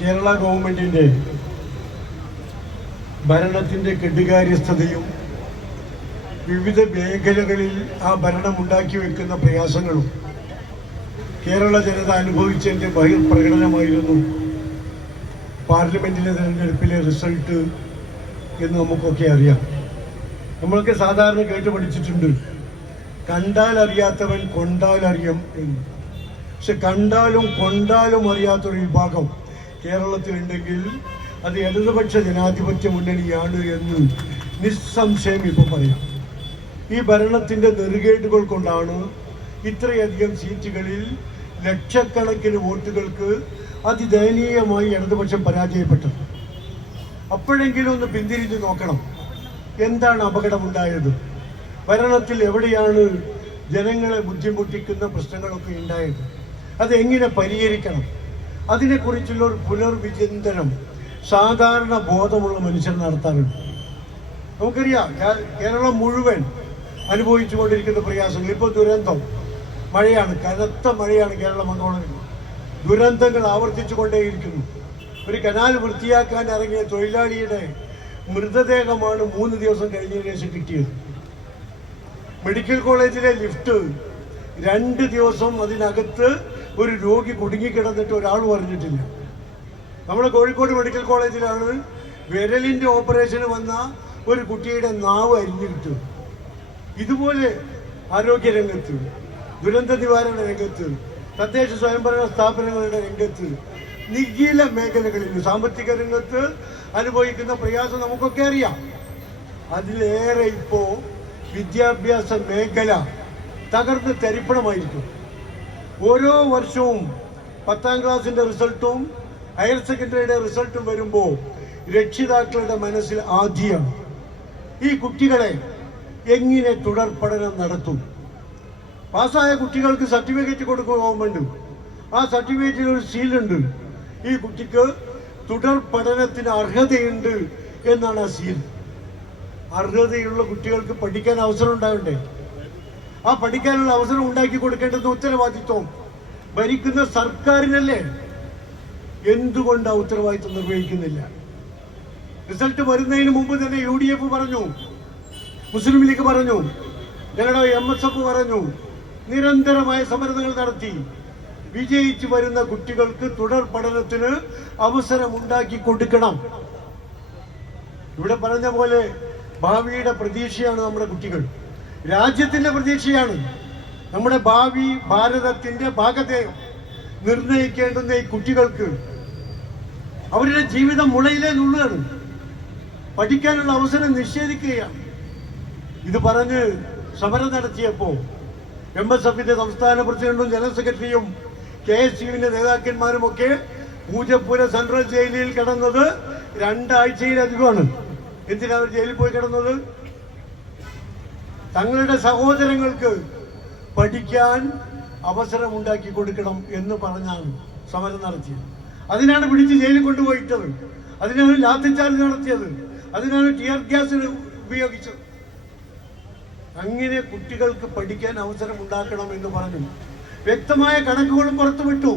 കേരള ഗവൺമെന്റിന്റെ ഭരണത്തിന്റെ കെടുകാര്യസ്ഥതയും വിവിധ മേഖലകളിൽ ആ ഭരണം ഉണ്ടാക്കി വെക്കുന്ന പ്രയാസങ്ങളും കേരള ജനത അനുഭവിച്ചതിന്റെ ബഹിർപ്രകടനമായിരുന്നു പാർലമെന്റിലെ തെരഞ്ഞെടുപ്പിലെ റിസൾട്ട് എന്ന് നമുക്കൊക്കെ അറിയാം. നമ്മളൊക്കെ സാധാരണ കേട്ട് പഠിച്ചിട്ടുണ്ട്, കണ്ടാൽ അറിയാത്തവൻ കൊണ്ടാൽ അറിയും എന്ന്. പക്ഷെ കണ്ടാലും കൊണ്ടാലും അറിയാത്തൊരു വിഭാഗം കേരളത്തിലുണ്ടെങ്കിൽ അത് ഇടതുപക്ഷ ജനാധിപത്യ മുന്നണിയാണ് എന്ന് നിസ്സംശയം ഇപ്പം പറയാം. ഈ ഭരണത്തിൻ്റെ നെറുകേടുകൾ കൊണ്ടാണ് ഇത്രയധികം സീറ്റുകളിൽ ലക്ഷക്കണക്കിന് വോട്ടുകൾക്ക് അതിദയനീയമായി ഇടതുപക്ഷം പരാജയപ്പെട്ടത്. അപ്പോഴെങ്കിലും ഒന്ന് പിന്തിരിഞ്ഞ് നോക്കണം, എന്താണ് അപകടമുണ്ടായത്, ഭരണത്തിൽ എവിടെയാണ് ജനങ്ങളെ ബുദ്ധിമുട്ടിക്കുന്ന പ്രശ്നങ്ങളൊക്കെ ഉണ്ടായത്, അതെങ്ങനെ പരിഹരിക്കണം, അതിനെക്കുറിച്ചുള്ള ഒരു പുനർവിചിന്തനം സാധാരണ ബോധമുള്ള മനുഷ്യർ നടത്താറുണ്ട്. നമുക്കറിയാം, കേരളം മുഴുവൻ അനുഭവിച്ചു കൊണ്ടിരിക്കുന്ന പ്രയാസങ്ങൾ. ഇപ്പോൾ ദുരന്തം, മഴയാണ്, കനത്ത മഴയാണ് കേരളം അങ്ങോളം. ദുരന്തങ്ങൾ ആവർത്തിച്ചു കൊണ്ടേയിരിക്കുന്നു. ഒരു കനാൽ വൃത്തിയാക്കാൻ ഇറങ്ങിയ തൊഴിലാളിയുടെ മൃതദേഹമാണ് 3 ദിവസം കഴിഞ്ഞതിന് ശേഷം കിട്ടിയത്. മെഡിക്കൽ കോളേജിലെ ലിഫ്റ്റ് 2 ദിവസം അതിനകത്ത് ഒരു രോഗി കുടുങ്ങിക്കിടന്നിട്ട് ഒരാൾ പറഞ്ഞിട്ടില്ല. നമ്മുടെ കോഴിക്കോട് മെഡിക്കൽ കോളേജിലാണ് വിരലിൻ്റെ ഓപ്പറേഷന് വന്ന ഒരു കുട്ടിയുടെ നാവ് അരിഞ്ഞു കിട്ടും. ഇതുപോലെ ആരോഗ്യരംഗത്ത്, ദുരന്ത നിവാരണ രംഗത്ത്, തദ്ദേശ സ്വയംഭരണ സ്ഥാപനങ്ങളുടെ രംഗത്ത്, നിഖില മേഖലകളിൽ സാമ്പത്തിക രംഗത്ത് അനുഭവിക്കുന്ന പ്രയാസം നമുക്കൊക്കെ അറിയാം. അതിലേറെ ഇപ്പോൾ വിദ്യാഭ്യാസ മേഖല തകർന്ന് തരിപ്പണമായിരിക്കും. ഓരോ വർഷവും 10ാം ക്ലാസിൻ്റെ റിസൾട്ടും ഹയർ സെക്കൻഡറിയുടെ റിസൾട്ടും വരുമ്പോൾ രക്ഷിതാക്കളുടെ മനസ്സിൽ ആധിയാണ്, ഈ കുട്ടികളെ എങ്ങനെ തുടർ പഠനം നടത്തും. പാസ്സായ കുട്ടികൾക്ക് സർട്ടിഫിക്കറ്റ് കൊടുക്കും ഗവൺമെന്റ്. ആ സർട്ടിഫിക്കറ്റിൽ ഒരു സീലുണ്ട്, ഈ കുട്ടിക്ക് തുടർ പഠനത്തിന് അർഹതയുണ്ട് എന്നാണ് ആ സീൽ. അർഹതയുള്ള കുട്ടികൾക്ക് പഠിക്കാൻ അവസരം ഉണ്ടാകണ്ടേ? ആ പഠിക്കാനുള്ള അവസരം ഉണ്ടാക്കി കൊടുക്കേണ്ടത് ഉത്തരവാദിത്വം ഭരിക്കുന്ന സർക്കാരിനല്ലേ? എന്തുകൊണ്ട് ആ ഉത്തരവാദിത്വം നിർവഹിക്കുന്നില്ല? റിസൾട്ട് വരുന്നതിന് മുമ്പ് തന്നെ UDF പറഞ്ഞു, മുസ്ലിം ലീഗ് പറഞ്ഞു, ഞങ്ങളുടെ MSF പറഞ്ഞു, നിരന്തരമായ സമരങ്ങൾ നടത്തി. വിജയിച്ചു വരുന്ന കുട്ടികൾക്ക് തുടർ പഠനത്തിന് അവസരം ഉണ്ടാക്കി കൊടുക്കണം. ഇവിടെ പറഞ്ഞ പോലെ ഭാവിയുടെ പ്രതീക്ഷയാണ് നമ്മുടെ കുട്ടികൾ, രാജ്യത്തിന്റെ പ്രതീക്ഷയാണ്. നമ്മുടെ ഭാവി ഭാരതത്തിന്റെ ഭാഗധേയം നിർണയിക്കേണ്ടുന്ന ഈ കുട്ടികൾക്ക് അവരുടെ ജീവിതം മുളയിലേ നുള്ളാണ്. പഠിക്കാനുള്ള അവസരം നിഷേധിക്കുകയാണ്. ഇത് പറഞ്ഞ് സമരം നടത്തിയപ്പോൾ MSFന്റെ സംസ്ഥാന പ്രസിഡന്റും ജനറൽ സെക്രട്ടറിയും KSUവിന്റെ നേതാക്കന്മാരുമൊക്കെ പൂജപ്പുര സെൻട്രൽ ജയിലിൽ കിടന്നത് 2 ആഴ്ചയിലധികമാണ്. എന്തിനാ അവർ ജയിലിൽ പോയി കിടന്നത്? തങ്ങളുടെ സഹോദരങ്ങൾക്ക് പഠിക്കാൻ അവസരം ഉണ്ടാക്കി കൊടുക്കണം എന്ന് പറഞ്ഞാണ് സമരം നടത്തിയത്. അതിനാണ് പിടിച്ച് ജയിലിൽ കൊണ്ടുപോയിട്ടത്, അതിനാണ് ലാത്തിച്ചാർജ് നടത്തിയത്, അതിനാണ് ടിയർ ഗ്യാസ് ഉപയോഗിച്ചത്. അങ്ങനെ കുട്ടികൾക്ക് പഠിക്കാൻ അവസരം ഉണ്ടാക്കണം എന്ന് പറഞ്ഞു. വ്യക്തമായ കണക്കുകളും പുറത്തുവിട്ടു.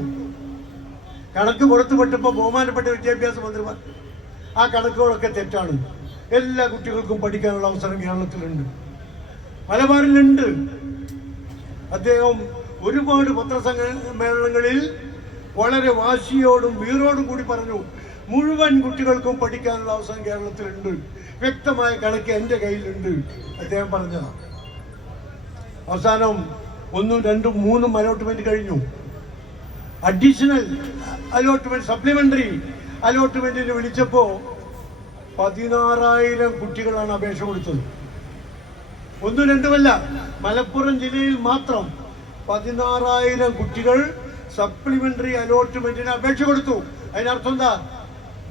കണക്ക് പുറത്തുവിട്ടപ്പോൾ ബഹുമാനപ്പെട്ട വിദ്യാഭ്യാസ മന്ത്രിമാർ ആ കണക്കുകളൊക്കെ തെറ്റാണ്, എല്ലാ കുട്ടികൾക്കും പഠിക്കാനുള്ള അവസരം കേരളത്തിലുണ്ട്, മലബാറിലുണ്ട്. അദ്ദേഹം ഒരുപാട് പത്രസമ്മേളനങ്ങളിൽ വളരെ വാശിയോടും വീറോടും കൂടി പറഞ്ഞു, മുഴുവൻ കുട്ടികൾക്കും പഠിക്കാനുള്ള അവസരം കേരളത്തിലുണ്ട്, വ്യക്തമായ കണക്ക് എൻ്റെ കയ്യിലുണ്ട് അദ്ദേഹം പറഞ്ഞതാണ്. അവസാനം 1, 2, 3 അലോട്ട്മെന്റ് കഴിഞ്ഞു. അഡീഷണൽ അലോട്ട്മെന്റ്, സപ്ലിമെന്ററി അലോട്ട്മെന്റിന് വിളിച്ചപ്പോൾ 16,000 കുട്ടികളാണ് അപേക്ഷ കൊടുത്തത്. 1, 2 മലപ്പുറം ജില്ലയിൽ മാത്രം 16,000 കുട്ടികൾ സപ്ലിമെന്ററി അലോട്ട്മെന്റിന് അപേക്ഷ കൊടുത്തു. അതിനർത്ഥം എന്താ?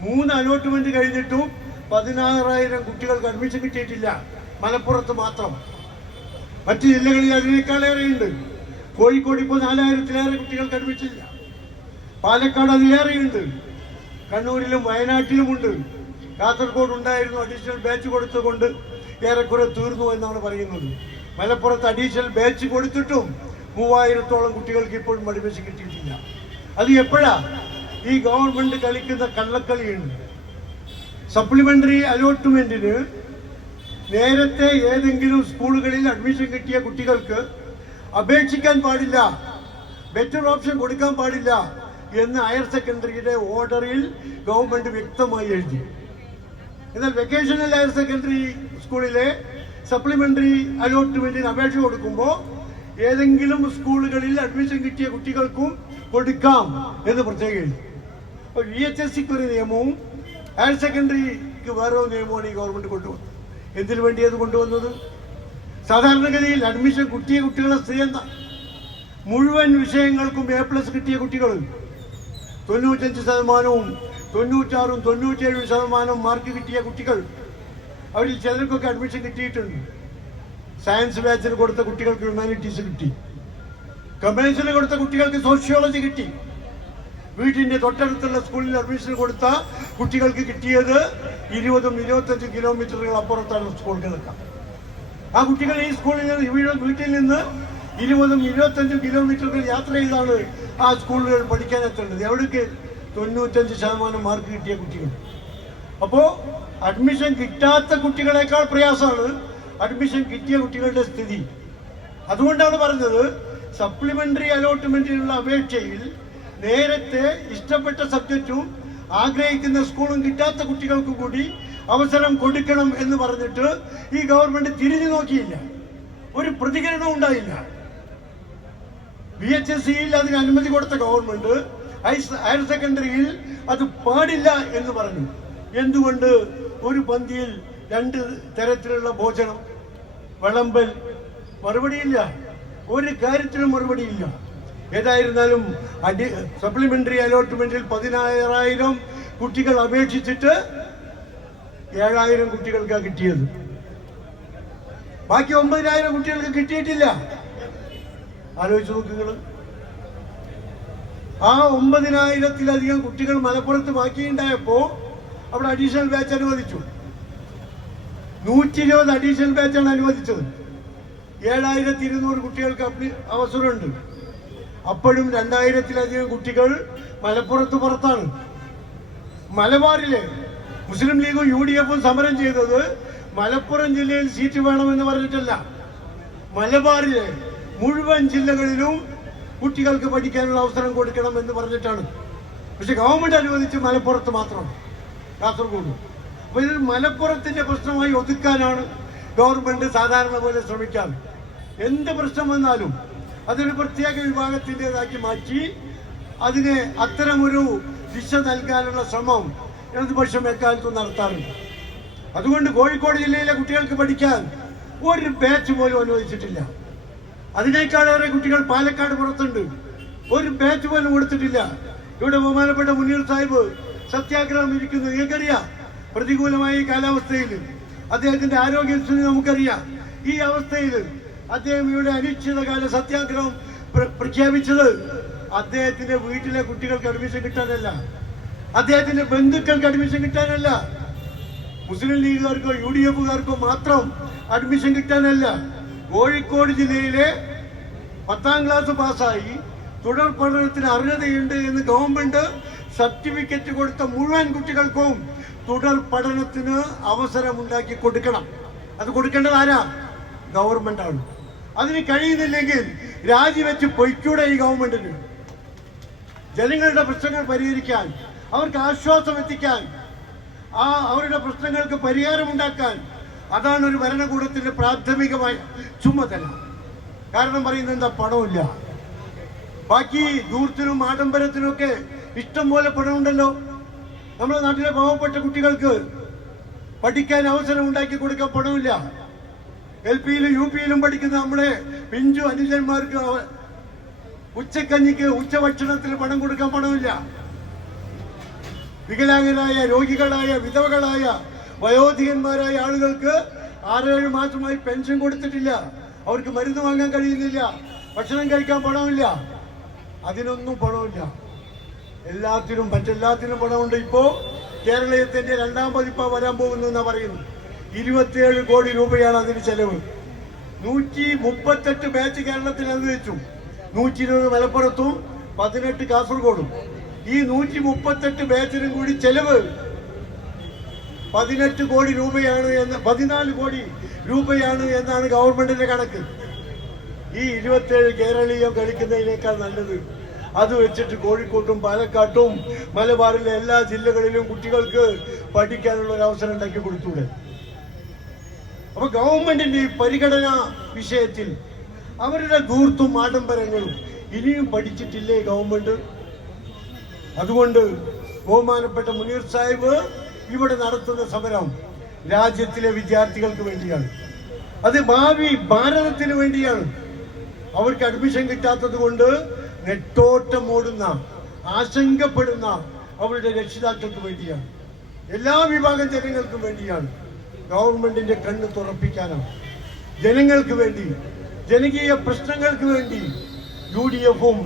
3 അലോട്ട്മെന്റ് കഴിഞ്ഞിട്ടും 16,000 കുട്ടികൾക്ക് അഡ്മിഷൻ കിട്ടിയിട്ടില്ല, മലപ്പുറത്ത് മാത്രം. മറ്റു ജില്ലകളിൽ അതിനേക്കാളേറെയുണ്ട്. കോഴിക്കോട് ഇപ്പോൾ 4,000-ലേറെ കുട്ടികൾക്ക് അഡ്മിഷൻ ഇല്ല, പാലക്കാട് അതിലേറെയുണ്ട്, കണ്ണൂരിലും വയനാട്ടിലുമുണ്ട്. കാസർഗോഡ് ഉണ്ടായിരുന്നു, അഡീഷണൽ ബാച്ച് കൊടുത്തുകൊണ്ട് ഏറെക്കുറെ തീർന്നു എന്നാണ് പറയുന്നത്. മലപ്പുറത്ത് അഡീഷണൽ ബാച്ച് കൊടുത്തിട്ടും 3000-ഓളം കുട്ടികൾക്ക് ഇപ്പോഴും അഡ്മിഷൻ കിട്ടിയിട്ടില്ല. അത് എപ്പോഴാ? ഈ ഗവൺമെന്റ് കളിക്കുന്ന കള്ളക്കളിയുണ്ട്. സപ്ലിമെന്ററി അലോട്ട്മെന്റിന് നേരത്തെ ഏതെങ്കിലും സ്കൂളുകളിൽ അഡ്മിഷൻ കിട്ടിയ കുട്ടികൾക്ക് അപേക്ഷിക്കാൻ പാടില്ല, ബെറ്റർ ഓപ്ഷൻ കൊടുക്കാൻ പാടില്ല എന്ന് ഹയർ സെക്കൻഡറിയുടെ ഓർഡറിൽ ഗവൺമെന്റ് വ്യക്തമായി എഴുതി. എന്നാൽ വെക്കേഷണൽ ഹയർ സെക്കൻഡറി സ്കൂളിലെ സപ്ലിമെന്ററി അലോട്ട്മെന്റിന് അപേക്ഷ കൊടുക്കുമ്പോൾ ഏതെങ്കിലും സ്കൂളുകളിൽ അഡ്മിഷൻ കിട്ടിയ കുട്ടികൾക്കും കൊടുക്കാം എന്ന് പ്രത്യേകം എഴുതി. അപ്പോൾ VHSCക്ക് ഒരു നിയമവും ഹയർ സെക്കൻഡറിക്ക് വേറെ നിയമമാണ് ഈ ഗവൺമെന്റ് കൊണ്ടുവന്നത്. എന്തിനു വേണ്ടി അത് കൊണ്ടുവന്നത്? സാധാരണഗതിയിൽ അഡ്മിഷൻ കിട്ടിയ കുട്ടികളെ സ്ഥിതി എന്താ? മുഴുവൻ വിഷയങ്ങൾക്കും A+ കിട്ടിയ കുട്ടികൾ 95%, 96%, 97% മാർക്ക് കിട്ടിയ കുട്ടികൾ, അവരിൽ ചിലർക്കൊക്കെ അഡ്മിഷൻ കിട്ടിയിട്ടുണ്ട്. സയൻസ് ബാച്ചിന് കൊടുത്ത കുട്ടികൾക്ക് ഹ്യൂമാനിറ്റീസ് കിട്ടി, കൊമേഴ്സിന് കൊടുത്ത കുട്ടികൾക്ക് സോഷ്യോളജി കിട്ടി. വീട്ടിന്റെ തൊട്ടടുത്തുള്ള സ്കൂളിൽ അഡ്മിഷൻ കൊടുത്ത കുട്ടികൾക്ക് കിട്ടിയത് 20-25 കിലോമീറ്ററുകൾ അപ്പുറത്താണ് സ്കൂളുകളൊക്കെ. ആ കുട്ടികൾ ഈ സ്കൂളിൽ നിന്ന് വീട്ടിൽ നിന്ന് 20-25 കിലോമീറ്ററുകൾ യാത്ര ചെയ്താണ് ആ സ്കൂളുകൾ പഠിക്കാനെത്തേണ്ടത്. എവിടേക്ക്? 95% മാർക്ക് കിട്ടിയ കുട്ടികൾ. അപ്പോൾ അഡ്മിഷൻ കിട്ടാത്ത കുട്ടികളെക്കാൾ പ്രയാസമാണ് അഡ്മിഷൻ കിട്ടിയ കുട്ടികളുടെ സ്ഥിതി. അതുകൊണ്ടാണ് പറഞ്ഞത് സപ്ലിമെന്ററി അലോട്ട്മെന്റിനുള്ള അപേക്ഷയിൽ നേരത്തെ ഇഷ്ടപ്പെട്ട സബ്ജക്റ്റും ആഗ്രഹിക്കുന്ന സ്കൂളും കിട്ടാത്ത കുട്ടികൾക്ക് കൂടി അവസരം കൊടുക്കണം എന്ന് പറഞ്ഞിട്ട് ഈ ഗവൺമെന്റ് തിരിഞ്ഞു നോക്കിയില്ല, ഒരു പ്രതികരണവും ഉണ്ടായില്ല. VHSCയിൽ അതിന് അനുമതി കൊടുത്ത ഗവൺമെന്റ് ഹയർ സെക്കൻഡറിയിൽ അത് പാടില്ല എന്ന് പറഞ്ഞു. എന്തുകൊണ്ട്? ഒരു പന്തിയിൽ 2 തരത്തിലുള്ള ഭോജനം, വിളമ്പൽ, മറുപടിയില്ല, ഒരു കാര്യത്തിനും മറുപടിയില്ല. ഏതായിരുന്നാലും സപ്ലിമെന്ററി അലോട്ട്മെന്റിൽ 16,000 കുട്ടികൾ അപേക്ഷിച്ചിട്ട് 7,000 കുട്ടികൾക്കാണ് കിട്ടിയത്. ബാക്കി 9,000 കുട്ടികൾക്ക് കിട്ടിയിട്ടില്ല. ആലോചിച്ച് നോക്കുക. ആ 9,000-ത്തിലധികം കുട്ടികൾ മലപ്പുറത്ത് ബാക്കിയുണ്ടായപ്പോ അവിടെ അഡീഷണൽ ബാച്ച് അനുവദിച്ചു. 120 അഡീഷണൽ ബാച്ചാണ് അനുവദിച്ചത്. 7,200 കുട്ടികൾക്ക് അവസരമുണ്ട്. അപ്പോഴും 2,000-ത്തിലധികം കുട്ടികൾ മലപ്പുറത്ത് പുറത്താണ്. മലബാറിലെ മുസ്ലിം ലീഗും UDF-ഉം സമരം ചെയ്തത് മലപ്പുറം ജില്ലയിൽ സീറ്റ് വേണമെന്ന് പറഞ്ഞിട്ടല്ല, മലബാറിലെ മുഴുവൻ ജില്ലകളിലും കുട്ടികൾക്ക് പഠിക്കാനുള്ള അവസരം കൊടുക്കണം എന്ന് പറഞ്ഞിട്ടാണ്. പക്ഷെ ഗവൺമെന്റ് അനുവദിച്ച് മലപ്പുറത്ത് മാത്രം, കാസർഗോഡ്. അപ്പൊ ഇത് മലപ്പുറത്തിന്റെ പ്രശ്നമായി ഒതുക്കാനാണ് ഗവൺമെന്റ് സാധാരണ പോലെ ശ്രമിക്കാൻ. എന്ത് പ്രശ്നം വന്നാലും അതൊരു പ്രത്യേക വിഭാഗത്തിൻ്റെതാക്കി മാറ്റി അതിന് അത്തരമൊരു ദിശ നൽകാനുള്ള ശ്രമം ഇടതുപക്ഷം എക്കാലത്തും നടത്താറുണ്ട്. അതുകൊണ്ട് കോഴിക്കോട് ജില്ലയിലെ കുട്ടികൾക്ക് പഠിക്കാൻ ഒരു ബാച്ച് പോലും അനുവദിച്ചിട്ടില്ല. അതിനേക്കാളേറെ കുട്ടികൾ പാലക്കാട് പുറത്തുണ്ട്, ഒരു ബാച്ച് പോലും കൊടുത്തിട്ടില്ല. ഇവിടെ ബഹുമാനപ്പെട്ട മുനീർ സാഹിബ് സത്യാഗ്രഹം ഇരിക്കുന്നത് നിങ്ങൾക്കറിയാം. പ്രതികൂലമായ ഈ കാലാവസ്ഥയിൽ അദ്ദേഹത്തിന്റെ ആരോഗ്യസ്ഥിതി നമുക്കറിയാം. ഈ അവസ്ഥയിൽ അദ്ദേഹം ഇവിടെ അനിശ്ചിതകാല സത്യാഗ്രഹം പ്രഖ്യാപിച്ചത് അദ്ദേഹത്തിന്റെ വീട്ടിലെ കുട്ടികൾക്ക് അഡ്മിഷൻ കിട്ടാനല്ല, അദ്ദേഹത്തിന്റെ ബന്ധുക്കൾക്ക് അഡ്മിഷൻ കിട്ടാനല്ല, മുസ്ലിം ലീഗുകാർക്കോ UDF-കാർക്കോ മാത്രം അഡ്മിഷൻ കിട്ടാനല്ല. കോഴിക്കോട് ജില്ലയിലെ 10ാം ക്ലാസ് പാസ്സായി തുടർ പഠനത്തിന് അർഹതയുണ്ട് എന്ന് ഗവൺമെന്റ് സർട്ടിഫിക്കറ്റ് കൊടുത്ത മുഴുവൻ കുട്ടികൾക്കും തുടർ പഠനത്തിന് അവസരമുണ്ടാക്കി കൊടുക്കണം. അത് കൊടുക്കേണ്ടത് ആരാ? ഗവൺമെന്റ് ആണ്. അതിന് കഴിയുന്നില്ലെങ്കിൽ രാജിവെച്ച് പൊയ്ക്കൂടെ ഈ ഗവൺമെന്റിന്? ജനങ്ങളുടെ പ്രശ്നങ്ങൾ പരിഹരിക്കാൻ, അവർക്ക് ആശ്വാസം എത്തിക്കാൻ, അവരുടെ പ്രശ്നങ്ങൾക്ക് പരിഹാരമുണ്ടാക്കാൻ അതാണ് ഒരു ഭരണകൂടത്തിന്റെ പ്രാഥമികമായ ചുമതല. കാരണം പറയുന്നത് എന്താ? പണമില്ല. ബാക്കി ദൂരത്തിനും ആഡംബരത്തിനുമൊക്കെ ഇഷ്ടം പോലെ പണമുണ്ടല്ലോ. നമ്മുടെ നാട്ടിലെ പാവപ്പെട്ട കുട്ടികൾക്ക് പഠിക്കാൻ അവസരം ഉണ്ടാക്കി കൊടുക്കാൻ പണമില്ല. LP-യിലും UP-യിലും പഠിക്കുന്ന നമ്മുടെ പിഞ്ചു അനുജന്മാർക്ക് ഉച്ചക്കഞ്ഞിക്ക് ഉച്ചഭക്ഷണത്തിന് പണം കൊടുക്കാൻ പണമില്ല. വികലാംഗരായ, രോഗികളായ, വിധവകളായ, വയോധികന്മാരായ ആളുകൾക്ക് 6-7 മാസമായി പെൻഷൻ കൊടുത്തിട്ടില്ല. അവർക്ക് മരുന്ന് വാങ്ങാൻ കഴിയുന്നില്ല, ഭക്ഷണം കഴിക്കാൻ പണമില്ല. അതിനൊന്നും പണമില്ല. എല്ലാത്തിനും മറ്റെല്ലാത്തിനും പണമുണ്ട്. ഇപ്പോ കേരളത്തിന്റെ 2ാം പതിപ്പ് വരാൻ പോകുന്നു എന്നാ പറയുന്നു. 27 കോടി രൂപയാണ് അതിന് ചെലവ്. 138 ബാച്ച് കേരളത്തിൽ അനുവദിച്ചു. 120 മലപ്പുറത്തും 18 കാസർഗോഡും. ഈ 138 ബാച്ചിനും കൂടി ചെലവ് 18 കോടി രൂപയാണ് 14 കോടി രൂപയാണ് എന്നാണ് ഗവൺമെന്റിന്റെ കണക്ക്. ഈ 27 കേരളീയം കളിക്കുന്നതിനേക്കാൾ നല്ലത് അത് വെച്ചിട്ട് കോഴിക്കോട്ടും പാലക്കാട്ടും മലബാറിലെ എല്ലാ ജില്ലകളിലും കുട്ടികൾക്ക് പഠിക്കാനുള്ള ഒരു അവസരം ഉണ്ടാക്കി കൊടുത്തൂടെ? അപ്പൊ ഗവൺമെന്റിന്റെ ഈ പരിഗണനാ വിഷയത്തിൽ അവരുടെ ധൂർത്തും ആഡംബരങ്ങളും ഇനിയും പഠിച്ചിട്ടില്ലേ ഗവൺമെന്റ്? അതുകൊണ്ട് ബഹുമാനപ്പെട്ട മുനീർ സാഹിബ് ഇവിടെ നടത്തുന്ന സമരം രാജ്യത്തിലെ വിദ്യാർത്ഥികൾക്ക് വേണ്ടിയാണ്. അത് ഭാവി ഭാരതത്തിന് വേണ്ടിയാണ്. അവർക്ക് അഡ്മിഷൻ കിട്ടാത്തത് കൊണ്ട് നെട്ടോട്ടം ഓടുന്ന ആശങ്കപ്പെടുന്ന അവരുടെ രക്ഷിതാക്കൾക്ക് വേണ്ടിയാണ്. എല്ലാ വിഭാഗം ജനങ്ങൾക്കും വേണ്ടിയാണ്. ഗവൺമെന്റിന്റെ കണ്ണ് തുറപ്പിക്കാനാണ്. ജനങ്ങൾക്ക് വേണ്ടി, ജനകീയ പ്രശ്നങ്ങൾക്ക് വേണ്ടി UDF-ഉം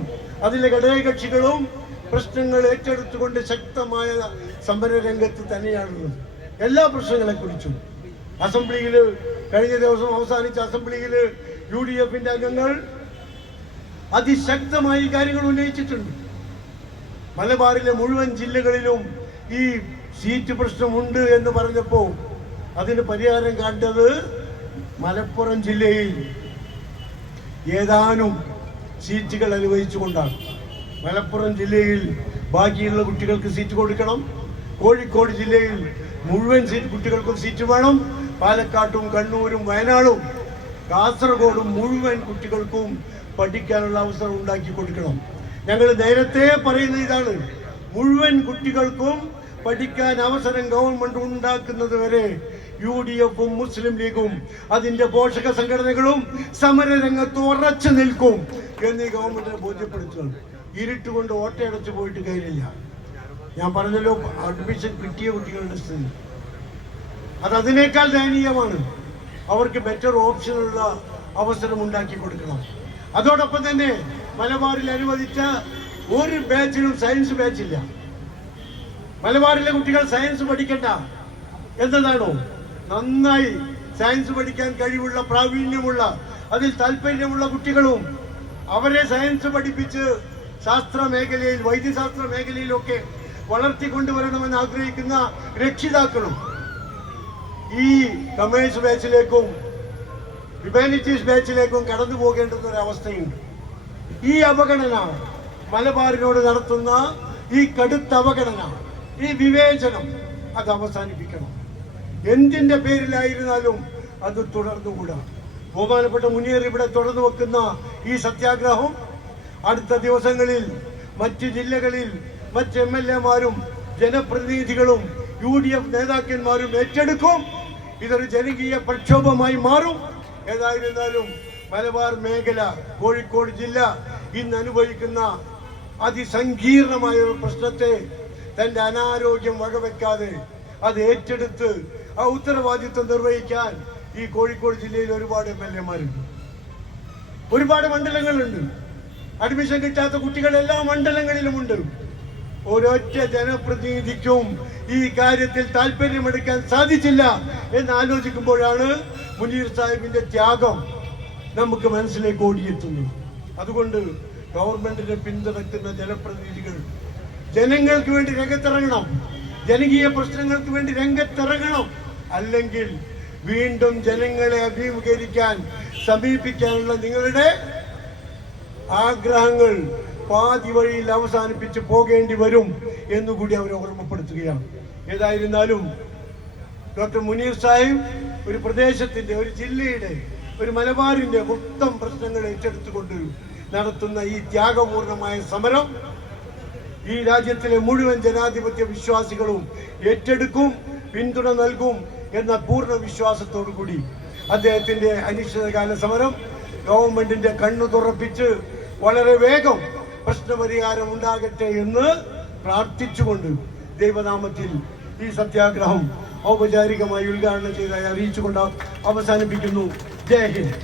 അതിലെ ഘടകകക്ഷികളും പ്രശ്നങ്ങൾ ഏറ്റെടുത്തുകൊണ്ട് ശക്തമായ സമരരംഗത്ത് തന്നെയാണുള്ളത്. എല്ലാ പ്രശ്നങ്ങളെ കുറിച്ചും അസംബ്ലിയിൽ കഴിഞ്ഞ ദിവസം അവസാനിച്ച അസംബ്ലിയിൽ UDF-ന്റെ അംഗങ്ങൾ അതിശക്തമായി കാര്യങ്ങൾ ഉന്നയിച്ചിട്ടുണ്ട്. മലബാറിലെ മുഴുവൻ ജില്ലകളിലും ഈ സീറ്റ് പ്രശ്നമുണ്ട് എന്ന് പറഞ്ഞപ്പോൾ അതിന് പരിഹാരം കണ്ടത് മലപ്പുറം ജില്ലയിൽ ഏതാനും സീറ്റുകൾ അനുവദിച്ചുകൊണ്ടാണ്. മലപ്പുറം ജില്ലയിൽ ബാക്കിയുള്ള കുട്ടികൾക്ക് സീറ്റ് കൊടുക്കണം. കോഴിക്കോട് ജില്ലയിൽ മുഴുവൻ കുട്ടികൾക്കും സീറ്റ് വേണം. പാലക്കാട്ടും കണ്ണൂരും വയനാടും കാസർഗോഡും മുഴുവൻ കുട്ടികൾക്കും പഠിക്കാനുള്ള അവസരം ഉണ്ടാക്കി കൊടുക്കണം. ഞങ്ങൾ നേരത്തെ പറയുന്ന ഇതാണ്, മുഴുവൻ കുട്ടികൾക്കും പഠിക്കാൻ അവസരം ഗവൺമെന്റ് ഉണ്ടാക്കുന്നത് വരെ UDF-ഉം മുസ്ലിം ലീഗും അതിന്റെ പോഷക സംഘടനകളും സമരരംഗത്ത് ഉറച്ചു നിൽക്കും എന്ന് ഗവൺമെന്റിനെ ബോധ്യപ്പെടുത്തുകയാണ്. ഇരുട്ടുകൊണ്ട് ഓട്ടയടച്ചു പോയിട്ട് കാര്യമില്ല. ഞാൻ പറഞ്ഞല്ലോ, അഡ്മിഷൻ കിട്ടിയ കുട്ടികളുടെ സ്ഥിതി അത് അതിനേക്കാൾ ദയനീയമാണ്. അവർക്ക് ബെറ്റർ ഓപ്ഷനുള്ള അവസരം ഉണ്ടാക്കി കൊടുക്കണം. അതോടൊപ്പം തന്നെ മലബാറിൽ അനുവദിച്ച ഒരു ബാച്ചിലും സയൻസ് ബാച്ചില്ല. മലബാറിലെ കുട്ടികൾ സയൻസ് പഠിക്കണ്ട എന്നതാണോ? നന്നായി സയൻസ് പഠിക്കാൻ കഴിവുള്ള, പ്രാവീണ്യമുള്ള, അതിൽ താല്പര്യമുള്ള കുട്ടികളും അവരെ സയൻസ് പഠിപ്പിച്ച് ശാസ്ത്ര മേഖലയിൽ, വൈദ്യശാസ്ത്ര മേഖലയിലൊക്കെ വളർത്തിക്കൊണ്ടുവരണമെന്ന് ആഗ്രഹിക്കുന്ന രക്ഷിതാക്കളും ഈ കമേഴ്സ് ബാച്ചിലേക്കും ഹ്യൂമാനിറ്റീസ് ബാച്ചിലേക്കും കടന്നു പോകേണ്ടുന്ന ഒരു അവസ്ഥയുണ്ട്. ഈ അവഗണന, മലബാറിനോട് നടത്തുന്ന ഈ കടുത്ത അവഗണന, ഈ വിവേചനം അത് അവസാനിപ്പിക്കണം. എന്തിന്റെ പേരിലായിരുന്നാലും അത് തുടർന്നുകൂടാ. ബഹുമാനപ്പെട്ട മുനീർ ഇവിടെ തുടർന്നു വെക്കുന്ന ഈ സത്യാഗ്രഹം അടുത്ത ദിവസങ്ങളിൽ മറ്റ് ജില്ലകളിൽ മറ്റ് MLA-മാരും ജനപ്രതിനിധികളും UDF നേതാക്കന്മാരും ഏറ്റെടുക്കും. ഇതൊരു ജനകീയ പ്രക്ഷോഭമായി മാറും. ഏതായിരുന്നാലും മലബാർ മേഖല, കോഴിക്കോട് ജില്ല ഇന്ന് അനുഭവിക്കുന്ന അതിസങ്കീർണമായ ഒരു പ്രശ്നത്തെ തന്റെ അനാരോഗ്യം വകവെക്കാതെ അത് ഏറ്റെടുത്ത് ആ ഉത്തരവാദിത്വം നിർവഹിക്കാൻ ഈ കോഴിക്കോട് ജില്ലയിൽ ഒരുപാട് MLA-മാരുണ്ട്, ഒരുപാട് മണ്ഡലങ്ങളുണ്ട്. അഡ്മിഷൻ കിട്ടാത്ത കുട്ടികൾ എല്ലാ മണ്ഡലങ്ങളിലുമുണ്ട്. ഒരൊറ്റ ജനപ്രതിനിധിക്കും ഈ കാര്യത്തിൽ താല്പര്യമെടുക്കാൻ സാധിച്ചില്ല എന്ന് ആലോചിക്കുമ്പോഴാണ് മുനീർ സാഹിബിന്റെ ത്യാഗം നമുക്ക് മനസ്സിലേക്ക് ഓടിയെത്തുന്നത്. അതുകൊണ്ട് ഗവൺമെന്റിനെ പിന്തുണയ്ക്കുന്ന ജനപ്രതിനിധികൾ ജനങ്ങൾക്ക് വേണ്ടി രംഗത്തിറങ്ങണം, ജനകീയ പ്രശ്നങ്ങൾക്ക് വേണ്ടി രംഗത്തിറങ്ങണം. അല്ലെങ്കിൽ വീണ്ടും ജനങ്ങളെ അഭിമുഖീകരിക്കാൻ സമീപിക്കാനുള്ള നിങ്ങളുടെ ആഗ്രഹങ്ങൾ പാതി വഴിയിൽ അവസാനിപ്പിച്ച് പോകേണ്ടി വരും എന്നുകൂടി അവരെ ഓർമ്മപ്പെടുത്തുകയാണ്. ഏതായിരുന്നാലും ഡോക്ടർ മുനീർ സാഹിബ് ഒരു പ്രദേശത്തിന്റെ, ഒരു ജില്ലയുടെ, ഒരു മലബാറിന്റെ മൊത്തം പ്രശ്നങ്ങൾ ഏറ്റെടുത്തുകൊണ്ട് നടത്തുന്ന ഈ ത്യാഗപൂർണമായ സമരം ഈ രാജ്യത്തിലെ മുഴുവൻ ജനാധിപത്യ വിശ്വാസികളും ഏറ്റെടുക്കും, പിന്തുണ നൽകും എന്ന പൂർണ്ണ വിശ്വാസത്തോടു കൂടി അദ്ദേഹത്തിന്റെ അനിശ്ചിതകാല സമരം ഗവൺമെന്റിന്റെ കണ്ണു തുറപ്പിച്ച് വളരെ വേഗം പ്രശ്നപരിഹാരം ഉണ്ടാകട്ടെ എന്ന് പ്രാർത്ഥിച്ചുകൊണ്ട് ദൈവനാമത്തിൽ ഈ സത്യാഗ്രഹം ഔപചാരികമായി ഉദ്ഘാടനം ചെയ്തതായി അറിയിച്ചുകൊണ്ട് അവസാനിപ്പിക്കുന്നു. ജയ് ഹിന്ദ്.